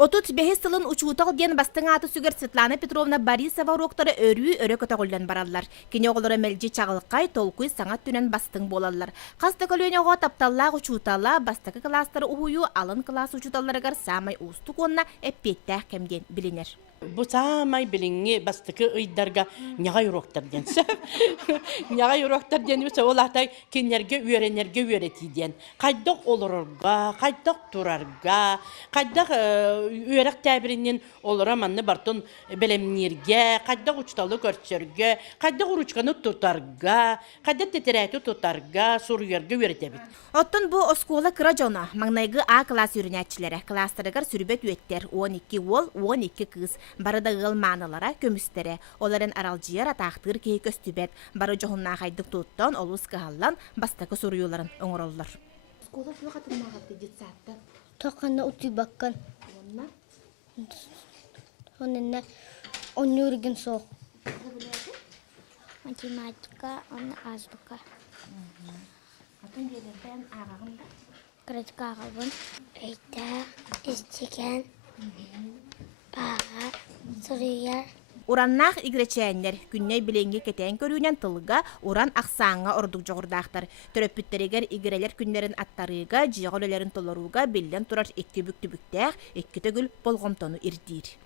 35 сылын учуутал ден бастың аты сүгер Светлана Петровна Борисова уроктары өрі көтөгүлден бараллар. Кене оголора мелжи чагылыккай толкуй саңат түнен бастың болаллар. Каста көлөнөгө тапталлаак учууталла бастакы класстары ухую алын класс учууталларыгар самай устук онна эппеттэх кемден билинер. Bu samay bilingi bastıkı ıydarga nyaga yuroqtar dense. Nyaga yuroqtar dense olahta kenlerge öğrenerge öğretiyden. Kaydaq olurga, kaydaq turarga, kaydaq öğrek tabirinin oluramanlı barton belemnirge, kaydaq uçtalı görçörge, kaydaq uruçkanı tutarga, kaydaq teteraytı tutarga, suruyarga öğretebit. Оттон бу оскола кыражона, маңнайгы А класс үрінәтчілері, класстарыгар сүрбет өттер, 12 ол, 12 кыз, барыда ғылманылара көмістері, оларын аралжияр атақтыр кей көстүбет, бары жоғынна қайдық туттан, олус кығаллан, бастакы соруюларын оңыроллар. Оскола бұл қатын мағатты жетсатты? Тоққанна ұтый баққан. Онына онюрген соқ. Математика, оны азбыка. Атын белерден ағағында? Градика ағағын. Өйті, істеген, баға, сұрыяр. Ураннах игречәннер күннәй биленге кетен көрүнен тылга уран аксаңга ордук жогурдактар. Төрөпүттерегер игрелер күннәрен аттарыга, жыголелерин толоруга белден турар экки бүктүбүктәх, экки төгүл болгомтону ирдир.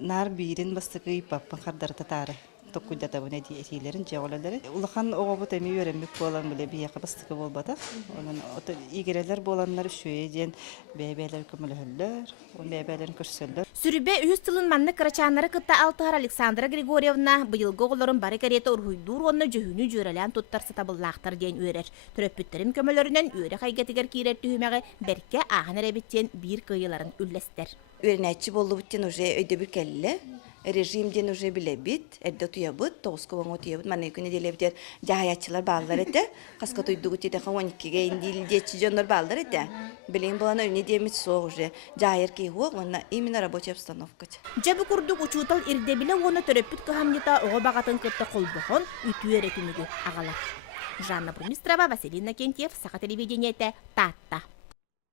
Нар бирин бастыгы паппан кардар татары. Токкуйдата буна диетилерин жаголалары. Улахан огобут эми өрөмбүк болан биле бияка бастыгы болбата. Онун игрелер боланнар шөйден бебелер көмөлөлөр, он бебелерин көрсөлдөр. Сүрүбе үз тылын манны кырачанары кытта алтыгар Александра Григорьевна быйылгы оголорун бары карета ургуйдур онна жөһүнү жөрелән туттар сатабыллактар ден өрер. Төрөпүттерим көмөлөрүнөн өрө кайгатыгар кирет түһүмәге берке агын ребиттен бир кыйыларын үллестер. Öğrenci bollu bitten уже öde bir kelle. Rejimden уже bile bit. Edde tuyabut, toğusku vango tuyabut. Manay küne dile biter. Cahayatçılar bağlar ete. Kaska tuyduğu tide kavan ikiga indil diye jonlar bağlar ete. Bilin bana öne diyemit soğuk уже. Cahayar ki huak, vana imina рабочая обстановка. Жабы курдук учуутал ирдебиле оны төрөпүт кыхамнета ого багатын кытта колбохон үтүөре күнүгү агалар. Жанна Бурмистрова, Василина Кентьев, Саха телевидениете, Татта.